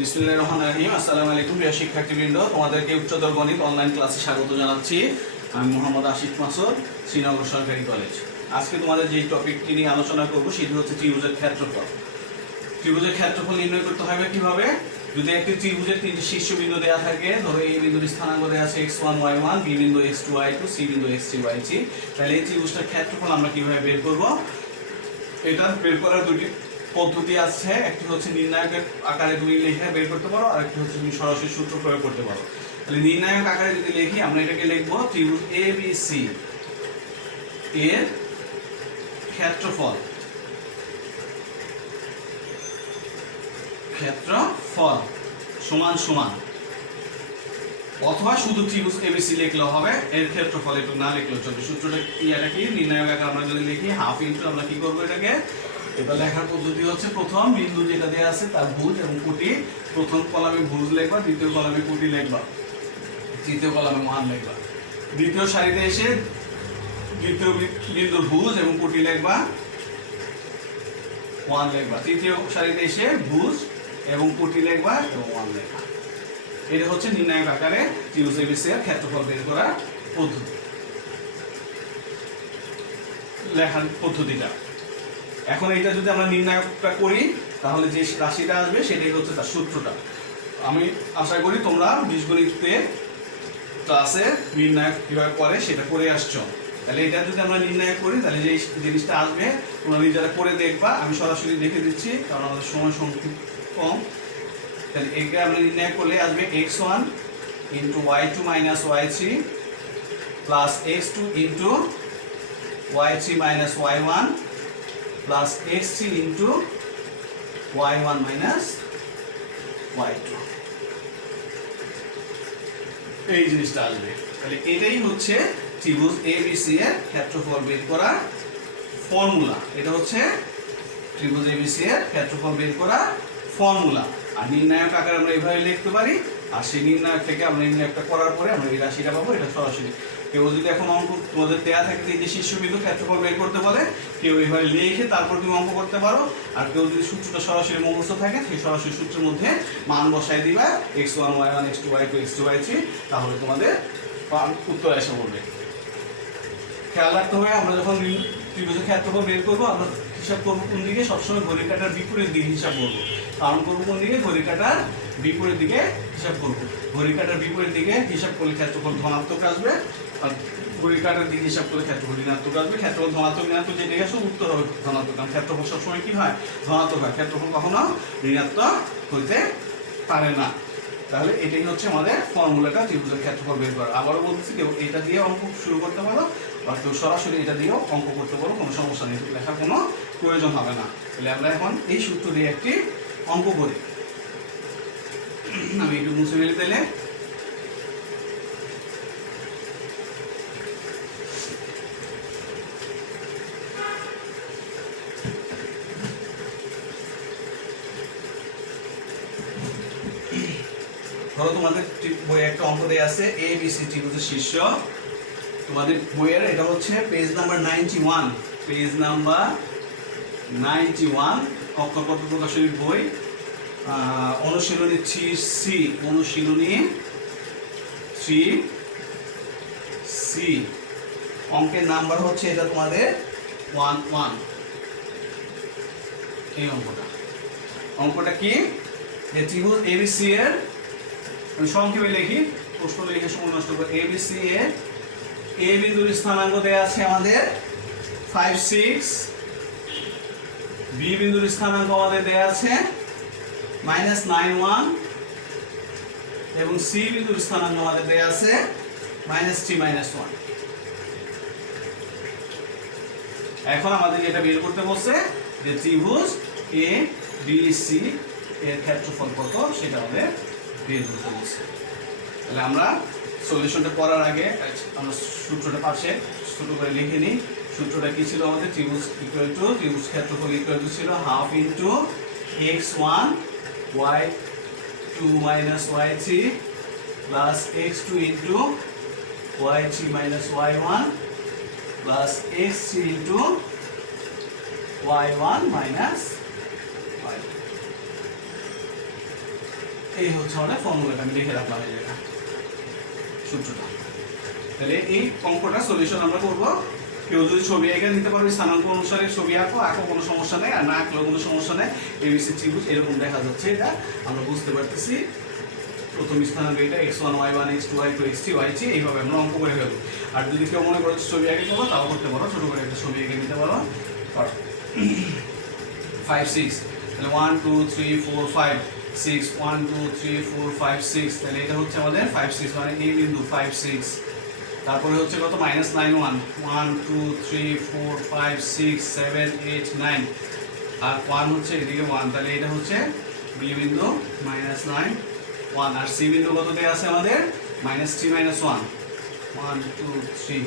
বিসমিল্লাহির রহমানির রহিম। আসসালামু আলাইকুম প্রিয় শিক্ষার্থীবৃন্দ, তোমাদেরকে উচ্চতর গণিত অনলাইন ক্লাসে স্বাগত জানাচ্ছি। আমি মোহাম্মদ আশিক মাসুদ, শ্রীনগর সরকারি কলেজ। আজকে তোমাদের যে টপিকটি নিয়ে আলোচনা করব সেটি হচ্ছে ত্রিভুজের ক্ষেত্রফল। ত্রিভুজের ক্ষেত্রফল নির্ণয় করতে হবে কিভাবে? যদি একটি ত্রিভুজের তিনটি শীর্ষবিন্দু দেওয়া থাকে, ধরো এই বিন্দুর স্থানাঙ্ক দেওয়া আছে x1 y1, বি বিন্দু x2 y2, সি বিন্দু x3 y3, তাহলে এই ত্রিভুজটার ক্ষেত্রফল আমরা কিভাবে বের করব? এটা বের করার দুটি পদ্ধতি আছে। একটি হচ্ছে নির্ণায়কের আকারে তুমি লিখে বের করতে পারো, আর একটি হচ্ছে তুমি সরাসরি সূত্র প্রয়োগ করতে পারো। তাহলে নির্ণায়ক আকারে যদি লিখি, আমরা এটাকে লিখবো ত্রিভুজ ABC এর ক্ষেত্রফল সমান সমান, অথবা শুধু ত্রিভুজ ABC লিখলেও হবে, এর ক্ষেত্রফল একটু না লিখলেও চলবে। সূত্রটা এটা কি? নির্ণায়ক আকারে আমরা যদি লিখি হাফ ইনটু, আমরা কি করবো এটাকে? এটা লেখার পদ্ধতি হচ্ছে প্রথম বিন্দু যেটা দেওয়া আছে তার ভুজ এবং কোটি, প্রথম কলামে ভুজ লিখবা, দ্বিতীয় কলামে কোটি লিখবা, তৃতীয় কলামে মান লিখবা। দ্বিতীয় সারিতে এসে দ্বিতীয় বিন্দুর ভুজ এবং কোটি লিখবা, ওয়ান লিখবা। তৃতীয় সারিতে এসে ভুজ এবং কোটি লিখবা এবং ওয়ান লিখবা। এটা হচ্ছে নির্ণায়ক আকারে ত্রিভুজ ABC এর ক্ষেত্রফল বের করার পদ্ধতি, লেখার পদ্ধতিটা। এখন এটা যদি আমরা নির্ণায়কটা করি, তাহলে যে রাশিটা আসবে সেটাই হচ্ছে তার সূত্রটা। আমি আশা করি তোমরা বীজগণিতে ক্লাসে নির্ণায়ক কীভাবে করে সেটা করে আসছো। তাহলে এটা যদি আমরা নির্ণায়ক করি, তাহলে যে জিনিসটা আসবে তোমরা নিজেরা করে দেখবা। আমি সরাসরি দেখে দিচ্ছি কারণ আমাদের সময় কম। তাহলে একে আমরা নির্ণয় করলে আসবে x1 into y2 minus y3 plus x2 into y3 minus y1 plus x3 into y1 minus y2। এই জিনিসটা আসবে। তাহলে এটাই হচ্ছে ত্রিভুজ ABC এর ক্ষেত্রফল বের করার ফর্মুলা। এটা হচ্ছে ত্রিভুজ ABC এর ক্ষেত্রফল বের করার ফর্মুলা। আর নির্ণায়ক আকারে আমরা এইভাবে লিখতে পারি, আর সেই নির্ণায়ক থেকে আমরা নির্ণায়কটা করার পরে আমরা এই রাশিটা পাবো। এটা সরাসরি কেউ যদি এখন অঙ্ক তোমাদের দেয়া থাকে এই যে শীর্ষবিন্দু ক্ষেত্রফল বের করতে বলে, কেউ এইভাবে লিখে তারপর তুমি অঙ্ক করতে পারো। আর কেউ যদি সূত্রটা সরাসরি মুখস্থ থাকে, সেই সরাসরি সূত্রের মধ্যে মান বসাই দিবা x1 y1 x2 y2 x3 y3, তাহলে তোমাদের উত্তর এসে পড়বে। খেয়াল রাখতে হবে, আমরা যখন ত্রিভুজের ক্ষেত্রফল বের করবো, আমরা হিসাব করবো কোন দিকে? সবসময় ঘড়ির কাঁটার বিপরীত দিকে হিসাব করবো। কারণ করবো কোন দিকে? ঘড়ির কাঁটার বিপরীত দিকে হিসাব করবো। ঘড়ির কাঁটার বিপরীত দিকে হিসাব করলে ক্ষেত্রফল ধনাত্মক আসবে, আর ঘড়ির কাঁটার দিকে হিসাব করলে ক্ষেত্রফল ঋণাত্মক আসবে। ক্ষেত্রফল ধনাত্মক ঋণাত্মক যে দিকে আসবে উত্তর হবে ধনাত্মক, কারণ ক্ষেত্রফল সবসময় কি হয়? ধনাত্মক হয়। ক্ষেত্রফল কখনো ঋণাত্মক হইতে পারে না। তাহলে এটাই হচ্ছে আমাদের ফর্মুলাটা ত্রিভুজের ক্ষেত্রফল বের করা। আবারও বলতেছি, কেউ এটা দিয়ে অঙ্ক শুরু করতে পারো, বা কেউ সরাসরি এটা দিয়েও অঙ্ক করতে পারো, কোনো সমস্যা নেই, লেখার কোনো প্রয়োজন হবে না। তাহলে আমরা এখন এই সূত্র দিয়ে একটি অঙ্ক করি। আমি একটু মুছে ফেলি তাহলে। ধরো তোমাদের বইয়ে একটা অঙ্ক দেয়া আছে ABC ত্রিভুজের শীর্ষ। তোমাদের বইয়ের এটা হচ্ছে পেজ নাম্বার 91, পেজ নাম্বার 91, কক্ষপথ প্রকাশনীর বই, অনুশীলনী 3C, অনুশীলনী 3C। অঙ্কের নাম্বার হচ্ছে এটা তোমাদের 11। এই অঙ্কটা কি? যে ত্রিভুজ ABC এর, আমি সংক্ষেপে লিখি, প্রশ্ন লিখে সময় নষ্ট করে। ABC এর এ বিন্দুর স্থানাঙ্ক দেয়া আছে আমাদের 5 6, বি বিন্দুর স্থানাঙ্ক আমাদের দেয়া আছে -9 1, এবং সি বিন্দুর স্থানাঙ্ক আমাদের দেয়া আছে -3 -1। এখন আমাদের যেটা বের করতে বলছে যে ত্রিভুজ ABC এর ক্ষেত্রফল কত, সেটা আমাদের বের করতে বলছে। তাহলে আমরা সলিউশনটা করার আগে আমরা সূত্রটা পাশে ছোট করে লিখে নিই। সূত্রটা কি ছিল আমাদের? ত্রিভুজ ক্ষেত্রফল ইকুয়াল টু ছিল half into x1 y2 minus y3 plus x2 into y3 minus y1 plus x3 into y1 minus y2. এই হচ্ছে আমাদের ফর্মুলাটা, আমি লিখে রাখলাম এই জায়গায় সূত্রটা। তাহলে এই অঙ্কটা সলিউশন আমরা করব। কেউ যদি ছবি এঁকে নিতে পারবে স্থানাঙ্ক অনুসারে ছবি আঁকো কোনো সমস্যা নেই, আর না আঁকলেও কোনো সমস্যা নেই। এবিসি ত্রিভুজ এরকম দেখা যাচ্ছে, এটা আমরা বুঝতে পারতেছি। প্রথম স্থানাঙ্ক এটা x1 y1 x2 y2 x3 y3, এইভাবে আমরা অঙ্ক করে ফেলবো। আর যদি কেউ মনে করো ছবি এঁকে করবো তাও করতে পারো, ছোট করে একটা ছবি এঁকে নিতে পারো। 5 6, তাহলে 1 2 3 4 5 6, 1 2 3 4 5 6, তাহলে এটা হচ্ছে আমাদের 5 6 মানে এই বিন্দু 5 6। তারপরে হচ্ছে কত -9 1 1 2 3 4 5 6 7 8 9, আর 1 হচ্ছে এদিকে 1, তাহলে এটা হচ্ছে বি বিন্দু -9 1, আর সি বিন্দু কত দেয়া আছে আমাদের -3 -1 1 2 3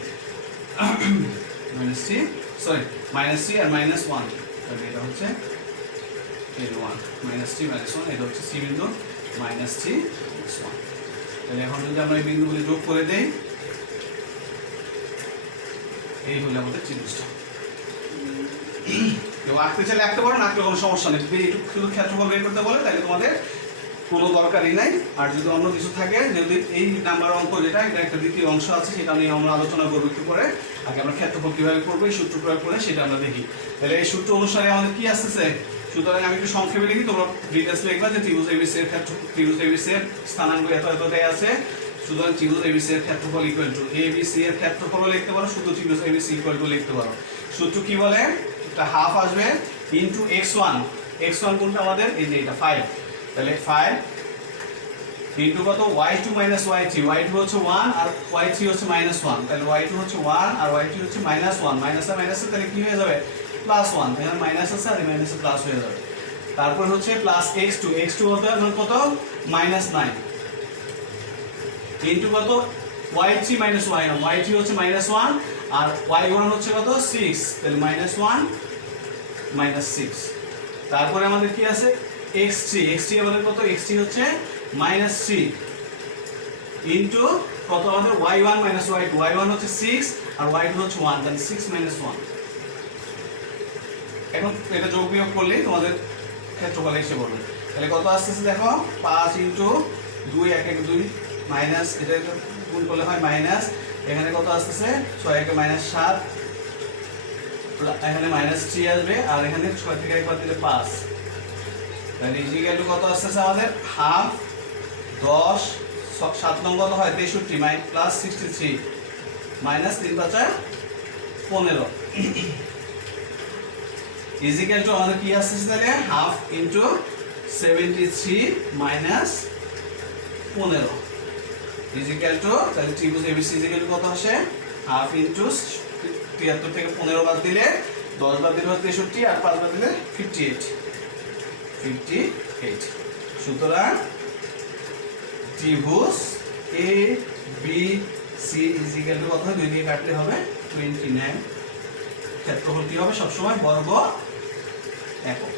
-3 সরি -3 আর -1, তাহলে এটা হচ্ছে -1 -3 -1, এটা হচ্ছে সি বিন্দু -3 -1। তাহলে এখন যদি আমরা এই বিন্দুগুলি যোগ করে দেই, এই হলো আমাদের ত্রিভুজটা। কেউ আঁকতে চাইলে আঁকতে পারো, না আঁকলে কোনো সমস্যা নেই। যদি এইটুকু শুধু ক্ষেত্রফল বের করতে বলে তাহলে তোমাদের কোনো দরকারই নাই। আর যদি অন্য কিছু থাকে, যদি এই নাম্বার অঙ্ক যেটা, এটা একটা দ্বিতীয় অংশ আছে, সেটা নিয়ে আমরা আলোচনা করবো একটু পরে। আগে আমরা ক্ষেত্রফল কিভাবে করবো এই সূত্র প্রয়োগ করে সেটা আমরা দেখি। তাহলে এই সূত্র অনুসারে আমাদের কি আসতেছে, সুতরাং আমি একটু সংক্ষেপে লিখি, তোমরা ডিটেলস লিখবা যে ত্রিভুজ এবিসি এর ত্রিভুজ এবিসি এর স্থানাঙ্ক এত এত দেয়া আছে। সুতরাং ত্রিভুজ এবিসি এর ক্ষেত্রফল ইকুয়াল টু এবিসি এর ক্ষেত্রফল লিখতে পারো, শুধু ত্রিভুজ এবিসি ইকুয়াল টু লিখতে পারো। সূত্র কি বলে, এটা হাফ আসবে ইনটু x1, x1 কোনটা আমাদের এই যে এটা 5, তাহলে 5 ইনটু কত y2 মাইনাস y3, y2 হচ্ছে 1 আর y3 হচ্ছে -1, তাহলে y2 হচ্ছে 1 আর y3 হচ্ছে -1, মাইনাস আর মাইনাসে তাহলে কি হয়ে যাবে +1, এখানে মাইনাস আছে আর মাইনাসে প্লাস হয়ে যাবে। তারপর হচ্ছে প্লাস x2 হতে কত -9 ইনটু কত y3 মাইনাস y1, y3 হচ্ছে -1 আর y1 হচ্ছে কত 6, তাহলে -1 -6। তারপরে আমাদের কি আছে x3 আমাদের কত, x3 হচ্ছে -3 ইনটু কত আমাদের y1 y2, y1 হচ্ছে 6 আর y2 হচ্ছে 1, তাহলে 6 1। এখন এটা যোগ বিয়োগ করলেই তোমাদের ক্ষেত্রফল এসে পড়বে। তাহলে কত আসতেছে দেখো, 5 ইনটু 2 1 1 2 মাইনাস, এটা গুণ করলে হয় মাইনাস, এখানে কত আসতেছে 6 1 -7, এখানে -3 আসবে, আর এখানে 6 থেকে 1 বাদ দিলে 5, তাহলে ইকুয়াল টু কত আসতেছে আমাদের হাফ 10 7 নং কত হয় 63 প্লাস 63 মাইনাস 3 5 15 ইকুয়াল টু আমাদের কি আসতেছে, তাহলে half into 73 minus 15 equal to, তাহলে ত্রিভুজ এবিসি ইকুয়াল টু কত আসে হাফ ইনটু 73 থেকে 15 বাদ দিলে 10 বাদ দিলে 63 আর 5 বাদ দিলে 58। সুতরাং ত্রিভুজ A B C equal to কত, 2 দিয়ে কাটলে হবে 29। ক্ষেত্রফল কি হবে সবসময় বর্গ একক,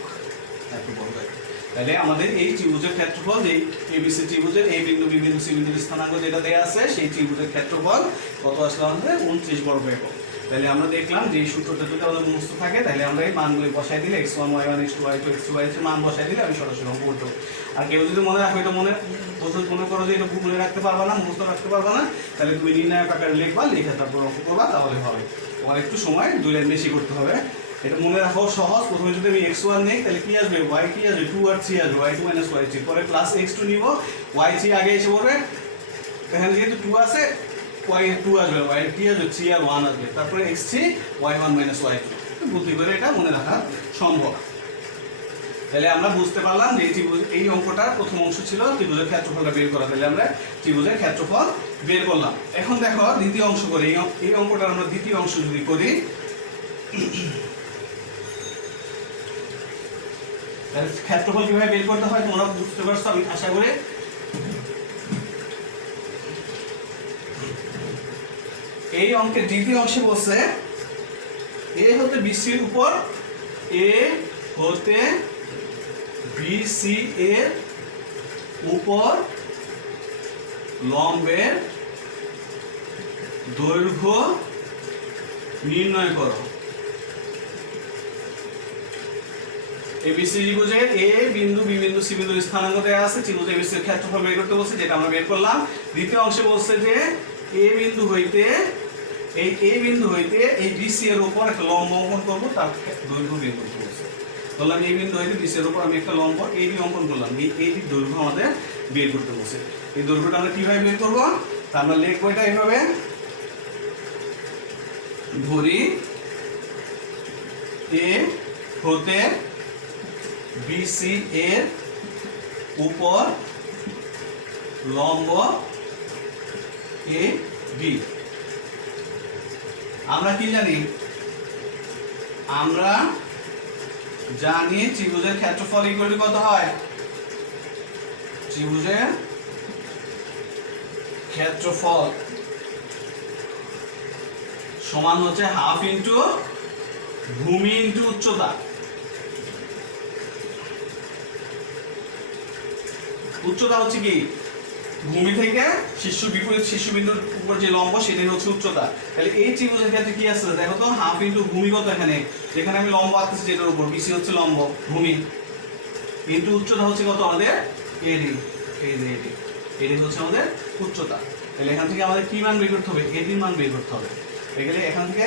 এত বর্গ একক। তাহলে আমাদের এই ত্রিভুজের ক্ষেত্রফল, যে এবিসি ত্রিভুজের এ বিন্দু বি বিন্দু সি বিন্দুর স্থানাঙ্ক যেটা দেয়া আছে, সেই ত্রিভুজের ক্ষেত্রফল কত আসলে আমাদের 29 বর্গ একক। তাহলে আমরা দেখলাম যে এই সূত্রটা যদি আমাদের মুখস্থ থাকে, তাহলে আমরা এই মানগুলি বসাই দিলে x1 y1 x2 y2 x3 y3 মান বসাই দিলে আমি সরাসরি অঙ্ক করতে পারবো। আর কেউ যদি মনে রাখবে, এটা মনে করো যে এটা মনে রাখতে পারবা না, মুখস্থ রাখতে পারবা না, তাহলে তুমি নির্ণায়ক আকারে লিখবা, লিখে তারপর অঙ্ক করবা, তাহলে হবে। তোমার একটু সময় 2 লাইন বেশি করতে হবে। এটা মনে রাখাও সহজ। প্রথমে যদি আমি x1 নেই তাহলে কি আসবে, y কি আসবে 2 আর 3 আসবে, y2 y3, পরে প্লাস x2 নিব, y3 আগে এসে পড়বে, এখানে যেহেতু 2 আছে y2 আসবে, y কি আসবে 3 আর 1 আসবে, তারপরে x3 y1 y2, বুদ্ধি করে এটা মনে রাখা সম্ভব। তাহলে আমরা বুঝতে পারলাম যে এই অঙ্কটার প্রথম অংশ ছিল ত্রিভুজের ক্ষেত্রফলটা বের করা, তাহলে আমরা ত্রিভুজের ক্ষেত্রফল বের করলাম। এখন দেখো দ্বিতীয় অংশ করি, এই অঙ্কটার আমরা দ্বিতীয় অংশ যদি করি, তাহলে ক্ষেত্রফল কিভাবে বের করতে হয় তোমরা বুঝতে পারছো আমি আশা করি। এই অঙ্কের দ্বিতীয় অংশে বলছে এ হতে বিসির উপর, এ হতে বিসি এর উপর লম্বের দৈর্ঘ্য নির্ণয় করো। এবিসি ত্রিভুজের এ বিন্দু বি বিন্দু সি বিন্দু স্থানাঙ্ক দেওয়া আছে, ত্রিভুজ এবিসি এর ক্ষেত্রফল বের করতে বলছে, যেটা আমরা বের করলাম। দ্বিতীয় অংশে বলছে যে এ বিন্দু হইতে এই বিসি এর উপর একটা লম্ব অঙ্কন করব, তার দৈর্ঘ্য বের করতে বলছে। বললাম এই বিন্দু হইতে বিসি এর উপর আমি একটা লম্ব এবি অঙ্কন করলাম, এই দৈর্ঘ্য আমাদের বের করতে বলছে। এই দৈর্ঘ্যটা আমরা কিভাবে বের করব? তা আমরা লিখবো এটা এইভাবে, ধরি এ হতে বিসি এর উপর লম্ব এ বি। আমরা কি জানি? আমরা জানি ত্রিভুজের ক্ষেত্রফল ইকুয়াল টু কত হয়? ত্রিভুজের ক্ষেত্রফল সমান হচ্ছে হাফ ইন্টু ভূমি ইন্টু উচ্চতা। উচ্চতা হচ্ছে কি? ভূমি থেকে বিপরীত শীর্ষবিন্দুর উপর যে লম্ব সেটাই হচ্ছে উচ্চতা। তাহলে এই ত্রিভুজের ক্ষেত্রে কি আছে দেখো তো, হাফ ইন্টু ভূমি কত এখানে, যেখানে আমি লম্ব আঁকতেছি যেটার উপর, বিসি হচ্ছে লম্ব, ভূমি ইন্টু উচ্চতা হচ্ছে কত আমাদের, এডি। এডি হচ্ছে আমাদের উচ্চতা। তাহলে এখান থেকে আমাদের কি মান বের করতে হবে? এডির মান বের করতে হবে। এখানে এখান থেকে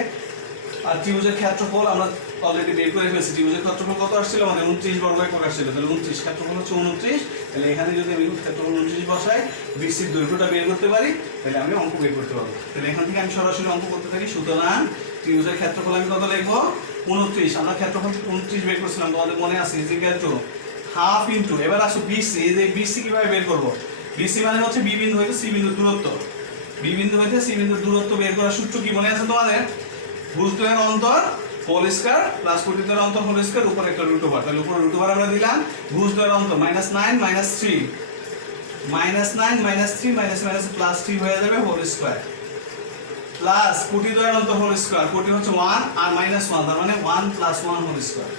আর ত্রিভুজের ক্ষেত্রফল আমরা অলরেডি বের করে ফেলেছি। ত্রিভুজের ক্ষেত্রফল কত আসছিল আমাদের? 29 বর্গ একক আসছিল। তাহলে 29 ক্ষেত্রফল হচ্ছে 29। তাহলে এখানে যদি আমি ক্ষেত্রফল 29 বসাই, বিসির দৈর্ঘ্যটা বের করতে পারি, তাহলে আমি অঙ্ক বের করতে পারবো। তাহলে এখান থেকে আমি সরাসরি অঙ্ক করতে থাকি। সুতরাং ত্রিভুজের ক্ষেত্রফল আমি কত লিখবো? 29। আমরা ক্ষেত্রফল 29 বের করছিলাম, তোমাদের মনে আছে, ইকুয়াল টু হাফ ইন্টু, এবার আসো বিসি। এই যে বিসি কিভাবে বের করবো? বিসি মানে হচ্ছে বি বিন্দু হইতে সি বিন্দুর দূরত্ব। বি বিন্দু হইতে সি বিন্দুর দূরত্ব বের করার সূত্র কি মনে আছে তোমাদের? ভুজদ্বয়ের অন্তর হোল স্কয়ার প্লাস কোটিদ্বয়ের অন্তর হোল স্কয়ার, উপরে একটা রুট ওভার। তাহলে উপরে রুট ওভার আমরা দিলাম। ভুজদ্বয়ের অন্তর -9 -3 -9 -3 মাইনাস প্লাস 3 হয়ে যাবে হোল স্কয়ার, প্লাস কোটিদ্বয়ের অন্তর হোল স্কয়ার। কোটি হচ্ছে 1 আর -1, তার মানে 1 + 1 হোল স্কয়ার।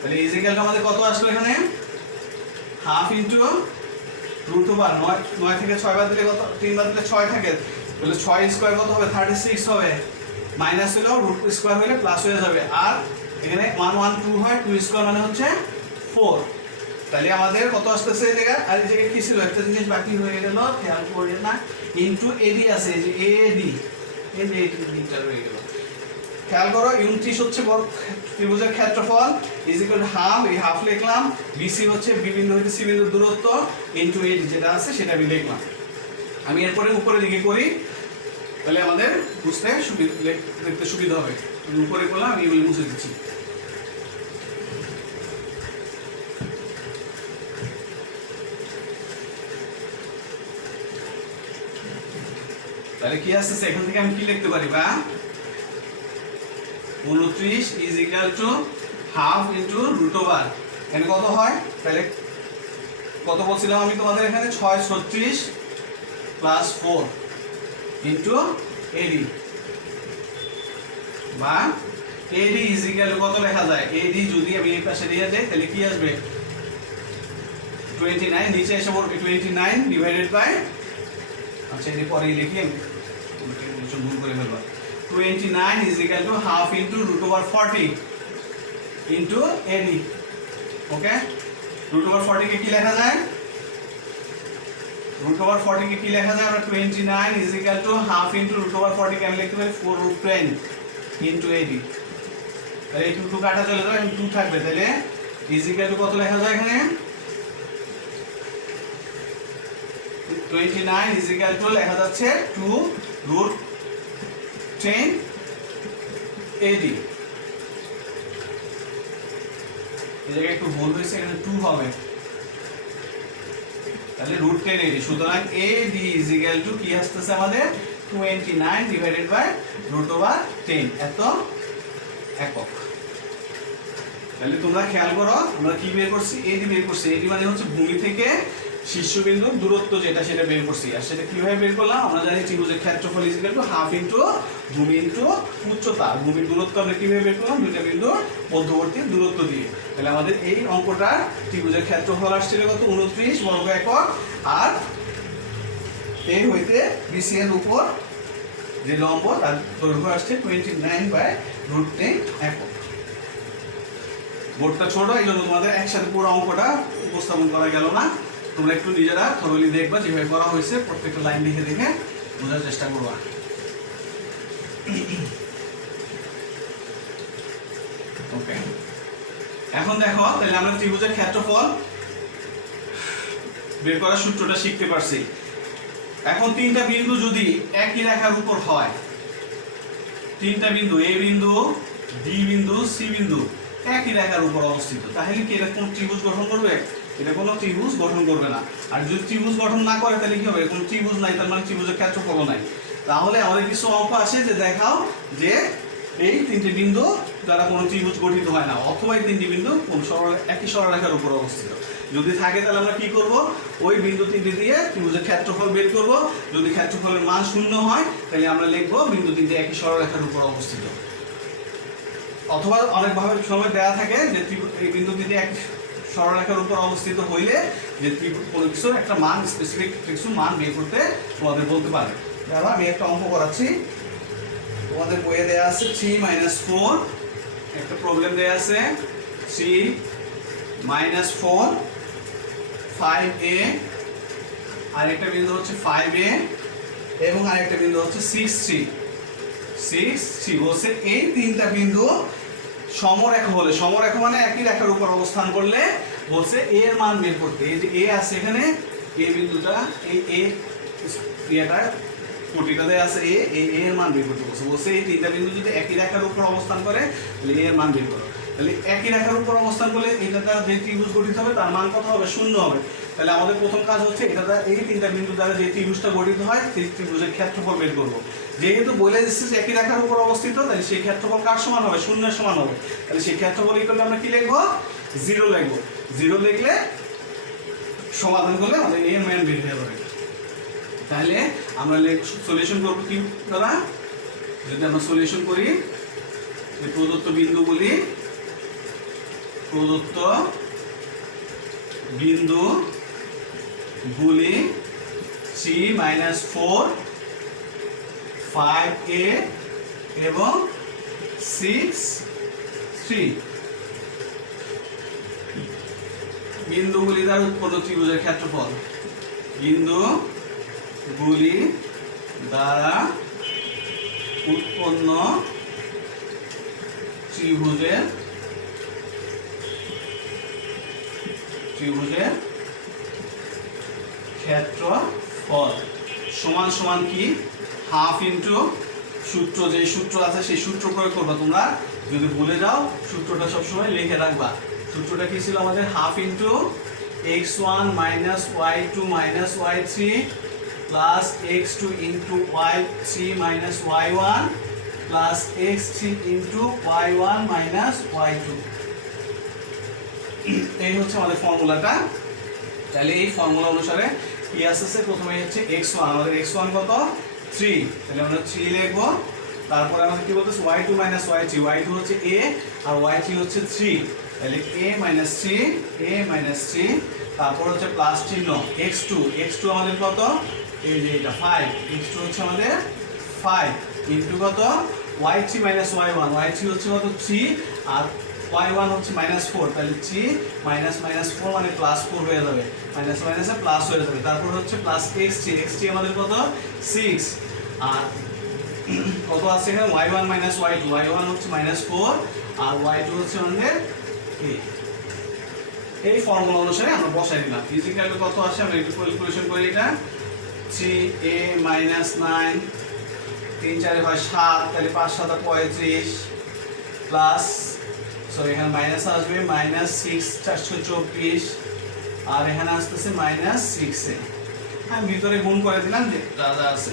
তাহলে ইজিক্যালটা আমাদের কত আসলো এখানে? হাফ ইনটু রুট ওভার 9 থেকে 6 বাদ দিলে কত? 3 বাদ দিলে 6 থাকে। তাহলে 6 স্কয়ার কত হবে? 36 হবে। মাইনাস হলো রুট স্কয়ার হলে প্লাস হয়ে যাবে। আর এখানে 1 1 2 হয়, 2 স্কয়ার মানে হচ্ছে 4। তাহলে আমাদের কত আসতেছে এই জায়গায়? আর এই জায়গায় কি ছিল? একটা জিনিস বাকি হয়ে গেল, খেয়াল করি না। ইনটু এডি আছে, এই যে এডি, এই যে এডিটা রয়ে গেল। খেয়াল করো, 29 হচ্ছে ত্রিভুজের ক্ষেত্রফল ইকুয়াল টু হাফ, এই হাফ লিখলাম। বিসি হচ্ছে বি বিন্দু হইতে সি বিন্দুর দূরত্ব ইনটু এডি যেটা আছে সেটা আমি লিখলাম। আমি এরপরে উপরের দিকে করি, তাহলে আমাদের বুঝতে দেখতে সুবিধা হবে। উপরে করলাম, আমি এগুলি মুছে দিচ্ছি। তাহলে কি আসছে এখান থেকে? আমি কি লিখতে পারি? বা 29 is equal to half into root over, এখানে কত হয়? তাহলে কত বলছিলাম আমি তোমাদের? এখানে 6 36 প্লাস 4 ইনটু এডি, বা এডি ইজ ইকুয়াল টু কত লেখা যায়? এডি যদি আমি এই পাশে দিয়ে যাই তাহলে কি আসবে? 29, নিচে এসে পড়বে 29 ডিভাইডেড বাই, আচ্ছা এর পরেই লিখি, আমি কিছু ভুল করে ফেললাম। 29 is equal to half into root over 40 into AD. Okay, root over 40 কে কি লেখা যায়? রুট ওভার 40 কে কি লেখা যায়? আমরা 29 is equal to half into root over 40 কে আমি লিখতে পারি 4√10 ইনটু এডি। তাহলে এই 2 কাটা চলে যাবে, 2 থাকবে। তাহলে ইজ ইকুয়াল টু কত লেখা যায় এখানে? 29 ইজ ইকুয়াল টু লেখা যাচ্ছে 2√10 এডি। এই জায়গায় একটু ভুল হয়েছে, এখানে 2 হবে। তাহলে √10 এডি। সুতরাং এডি ইজ ইকুয়াল টু কি আসতেছে আমাদের? 29 ডিভাইডেড বাই √10, এত একক। তাহলে তোমরা খেয়াল করো, আমরা কি বের করছি? এডি বের করছি। এডি মানে হচ্ছে ভূমি থেকে শীর্ষবিন্দুর দূরত্ব যেটা, সেটা বের করছি। আর সেটা কিভাবে বের করলাম? আমরা জানি ত্রিভুজের ক্ষেত্রফল is equal to half into ভূমি ইনটু উচ্চতা। ভূমির দূরত্ব আমরা কিভাবে বের করলাম? দুইটা বিন্দুর মধ্যবর্তী দূরত্ব দিয়ে। তাহলে আমাদের এই অঙ্কটা ত্রিভুজের ক্ষেত্রফল আসছিল কত? 29 বর্গ একক। আর এই হইতে বিসি এর উপর যে লম্ব তার দৈর্ঘ্য আসছে 29/√10 একক। বোর্ডটা ছোট, এই জন্য তোমাদের একসাথে পুরো অঙ্কটা উপস্থাপন করা গেল না। তোমরা একটু নিজেরা থরলি দেখবা যেভাবে করা হয়েছে, প্রত্যেকটা লাইন দেখে দেখে বোঝার চেষ্টা করবা। ওকে, এখন দেখো তাহলে আমরা ত্রিভুজের ক্ষেত্রফল বের করার সূত্রটা শিখতে পারছি। এখন তিনটা বিন্দু যদি একই রেখার উপর হয়, তিনটা বিন্দু এ বিন্দু, বি বিন্দু, সি বিন্দু একই রেখার উপর অবস্থিত, তাহলে কি এটা কোন ত্রিভুজ গঠন করবে? এটা কোনো ত্রিভুজ গঠন করবে না। আর যদি ত্রিভুজ গঠন না করে তাহলে কি হবে? কোনো ত্রিভুজ নাই, তার মানে ত্রিভুজের ক্ষেত্রফল নাই। তাহলে আমাদের কিছু অঙ্ক আছে যে দেখাও যে এই তিনটি বিন্দু দ্বারা কোনো ত্রিভুজ গঠিত হয় না, অথবা এই তিনটি বিন্দু কোন একই সরলরেখার উপর অবস্থিত। যদি থাকে তাহলে আমরা কি করব? ওই বিন্দু তিনটি দিয়ে ত্রিভুজের ক্ষেত্রফল বের করব। যদি ক্ষেত্রফলের মান শূন্য হয় তাহলে আমরা লিখব বিন্দু তিনটি একই সরলরেখার উপর অবস্থিত। অথবা অনেকভাবে সময় দেওয়া থাকে যে এই বিন্দু তিনটি এক সরলরেখার উপর অবস্থিত হইলে যে কোনো কিছুর একটা মান, স্পেসিফিক কিছু মান বের করতে তোমাদের বলতে পারে। দেখো আমি একটা অঙ্ক করাচ্ছি, তোমাদের বইয়ে দেওয়া আছে 3 - 4, একটা প্রবলেম দেওয়া আছে 3 - 4 5a, আরেকটা বিন্দু হচ্ছে 5a এবং আরেকটা বিন্দু হচ্ছে 6 3 বলছে এই তিনটা বিন্দু সমরেখা হলে, সমরেখা মানে একই রেখার উপর অবস্থান করলে বলছে a এর মান বের করতে। এই যে a আছে এখানে, a বিন্দুটা, এই a এটা কোটিটাতে আছে a, এই a এর মান বের করতে বলছে এই তিনটা বিন্দু যদি একই রেখার উপর অবস্থান করে তাহলে a এর মান বের করো। তাহলে একই রেখার উপর অবস্থান করলে এটা দ্বারা যে ত্রিভুজ গঠিত হবে তার মান কত হবে? 0 হবে। তাহলে আমাদের প্রথম কাজ হচ্ছে এটা দ্বারা এই তিনটা বিন্দু দ্বারা যে ত্রিভুজটা গঠিত হয় সেই ত্রিভুজের ক্ষেত্রফল বের করব। যেহেতু বলে দিচ্ছে যে একই রেখার উপর অবস্থিত, তাহলে সেই ক্ষেত্রফল কার সমান হবে? 0 এর সমান হবে। তাহলে সেই ক্ষেত্রফল ইকুয়াল আমরা কি লিখব? 0 লিখব। 0 লিখলে সমাধান করলে আমাদের এর মান বের হয়ে যাবে। তাহলে আমরা সলিউশন করব কি দ্বারা? যদি আমরা সলিউশন করি প্রদত্ত বিন্দুগুলি, C - 4 5a এবং 6 3 বিন্দুগুলি দ্বারা উৎপন্ন ত্রিভুজের ক্ষেত্রফল, বিন্দুগুলি দ্বারা উৎপন্ন ত্রিভুজের ক্ষেত্রফল সমান সমান কি? হাফ ইন্টু সূত্র, যে সূত্র আছে সেই সূত্র প্রয়োগ করবা। তোমরা যদি ভুলে যাও সূত্রটা সবসময় লিখে রাখবা। সূত্রটা কি ছিল আমাদের? Half into x1 - y2 - y3 plus x2 into y3 - y1 plus x3 into y1 - y2। এই হচ্ছে আমাদের ফর্মুলাটা। তাহলে এই ফর্মুলা অনুসারে কি আসছে? প্রথমে হচ্ছে x1, আমাদের x1 কত? 3, তাহলে আমরা 3 লিখবো। তারপরে আমাদের কি বলতেছে? y2 - y3, y2 হচ্ছে a আর y3 হচ্ছে 3, তাহলে a - 3, তারপর হচ্ছে প্লাস চিহ্ন x2 আমাদের কত? এই যে এটা 5, x2 হচ্ছে আমাদের 5 ইনটু কত? y3 - y1, y3 হচ্ছে কত? 3 আর y1 হচ্ছে -4, তাহলে 3 - 4 মানে +4 হয়ে যাবে, মাইনাস মাইনাসে প্লাস হয়ে যাবে। তারপর হচ্ছে প্লাস x3 আমাদের কত? 6 আর কত আছে এখানে? y1 - y2, y1 হচ্ছে -4 আর y2 হচ্ছে আমাদের a। এই ফর্মুলা অনুসারে আমরা বসাই দিলাম। ইজিক্যাল কত আসে আমরা একটু ক্যালকুলেশন করি। এটা 3a - 9 3 4 হয় 7, তাহলে 5 7 35 প্লাস এখানে মাইনাস আসবে -6 424 আর এখানে আসতেছে -6 আমি ভিতরে গুণ করে দিলাম যে যা যা আছে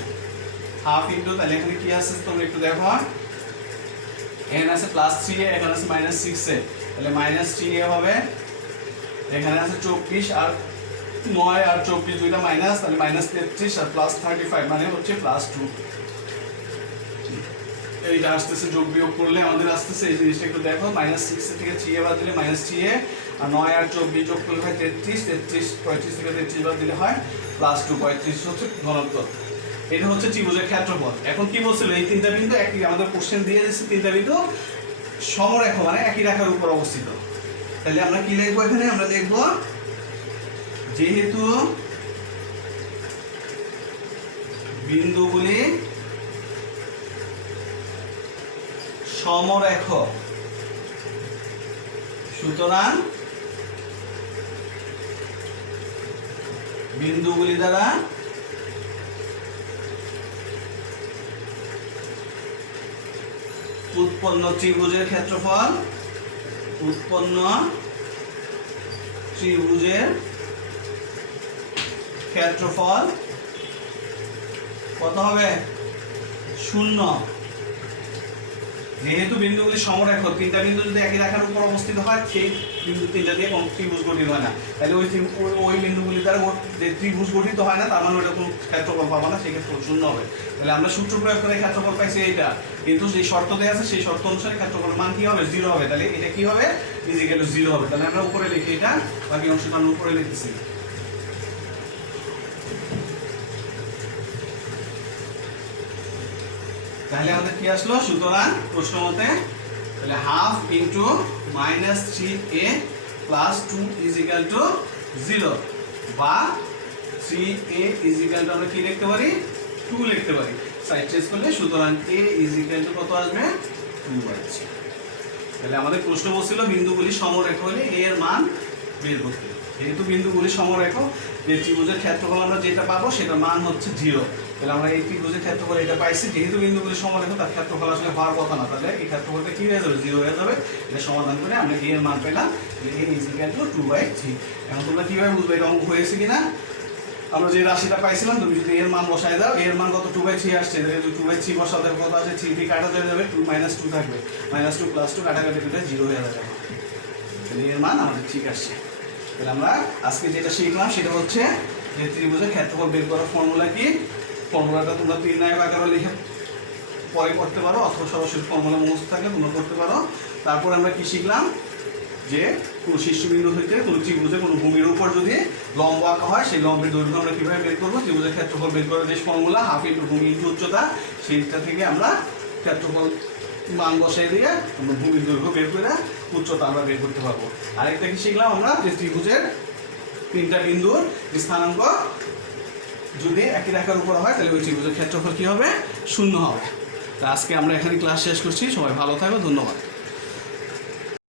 হাফ ইনটু, তাহলে এখানে কি আছে তোমরা একটু দেখো, এখানে আছে +3a, এখানে আছে -6a, তাহলে -3a হবে, এখানে আছে 24 আর 9 আর 24 দুইটা মাইনাস, তাহলে -33 আর +35 মানে হচ্ছে +2। এইটা আসতেছে যোগ বিয়োগ করলে আমাদের আসতেছে এই জিনিসটা একটু দেখো, -6 থেকে 3a বাদ দিলে -3a আর 9 আর 24 যোগ করলে হয় 33, 35 থেকে 33 বাদ দিলে হয় +2, 35 হচ্ছে ঘনত্ব। এটা হচ্ছে ত্রিভুজের ক্ষেত্রফল। এখন কি বলছিল? এই তিনটা বিন্দু একই, আমাদের কোশ্চেন দিয়ে দিচ্ছে তিনটা বিন্দু সমরেখা মানে একই রেখার উপর অবস্থিত। তাহলে আমরা কি লিখবো এখানে? আমরা লিখবো যেহেতু বিন্দুগুলি সমরেখ সুতরাং বিন্দুগুলি দ্বারা উৎপন্ন ত্রিভুজের ক্ষেত্রফল কত হবে? 0। যেহেতু বিন্দুগুলি সমরেখ, তিনটা বিন্দু যদি একই রেখার উপর অবস্থিত হয় সেই বিন্দু তিনটা দিয়ে কোনো ত্রিভুজ গঠিত হয় না, তাহলে ওই বিন্দুগুলি দ্বারা যে ত্রিভুজ গঠিত হয় না, তার মানে ওটা কোনো ক্ষেত্রফল পাবো না, সেই ক্ষেত্রফল 0 হবে। তাহলে আমরা সূত্র প্রয়োগ করে ক্ষেত্রফল পাইছি এইটা, কিন্তু যে শর্ত দেওয়া আছে সেই শর্ত অনুসারে ক্ষেত্রফলের মান কি হবে? 0 হবে। তাহলে এটা কি হবে? ইজিক্যাল টু 0 হবে। তাহলে আমরা উপরে লিখি এটা, বাকি অংশটা আমরা উপরে লিখতেছি। তাহলে আমাদের কি আসলো? সুতরাং প্রশ্ন মতে তাহলে half into minus 3a plus 2 is equal to 0, বা 3a ইজ ইকাল টু আমরা কি লিখতে পারি? 2 লিখতে পারি সাইড চেঞ্জ করলে। সুতরাং a ইজ ইকাল টু কত আসবে? 2/3। তাহলে আমাদের প্রশ্ন বলছিল বিন্দুগুলি সমরেখ হলে a এর মান বের করতে। যেহেতু বিন্দুগুলি সমরেখ, যে ত্রিভুজের ক্ষেত্রফল আমরা যেটা পাবো সেটার মান হচ্ছে 0। তাহলে আমরা এই ত্রিভুজের ক্ষেত্রফল এটা পাইছি, যেহেতু বিন্দুগুলি সমরেখ তার ক্ষেত্রফল আসলে হওয়ার কথা না, তাহলে এই ক্ষেত্রফলটা কি হয়ে যাবে? 0 হয়ে যাবে। এটা সমাধান করে আমরা a এর মান পেলাম, যে a ইজ ইকুয়াল টু 2/3। এখন তোমরা কিভাবে বুঝবে এটা অঙ্ক হয়েছে কিনা? আমরা যে রাশিটা পাইছিলাম, তুমি যদি এর মান বসায় দাও, এর মান কত? 2/3 আসছে। তাহলে 2/3 বসাতে কত আছে? 3 দিয়ে কাটা চলে যাবে, 2 - 2 থাকবে, -2 + 2 কাটাকাটি করে 0 হয়ে যাবে। তাহলে এর মান আমাদের ঠিক আসছে। তাহলে আমরা আজকে যেটা শিখলাম সেটা হচ্ছে যে ত্রিভুজের ক্ষেত্রফল বের করার ফর্মুলা কি। ফর্মুলাটা তোমরা 3 নায়ক আকারে লিখে পরে করতে পারো, অথবা সরাসরি ফর্মুলা মুখস্থ থাকলে তোমরা করতে পারো। তারপর আমরা কি শিখলাম? যে কোনো শীর্ষবিন্দু হইতে কোনো ত্রিভুজে কোনো ভূমির উপর যদি লম্ব আঁকা হয়, সেই লম্বের দৈর্ঘ্য আমরা কিভাবে বের করবো? ত্রিভুজের ক্ষেত্রফল বের করার যে ফর্মুলা, হাফ ইন্টু ভূমি ইন্টু উচ্চতা, সেইটা থেকে আমরা ক্ষেত্রফল মান বসাই দিয়ে আমরা ভূমির দৈর্ঘ্য বের করে উচ্চতা আমরা বের করতে পারবো। আরেকটা কি শিখলাম আমরা? যে ত্রিভুজের তিনটা বিন্দুর স্থানাঙ্ক যদি একই রেখার উপর হয় তাহলে ওই ত্রিভুজের ক্ষেত্রফল কি হবে? 0 হবে। তা আজকে আমরা এখানে ক্লাস শেষ করছি। সবাই ভালো থাকো, ধন্যবাদ।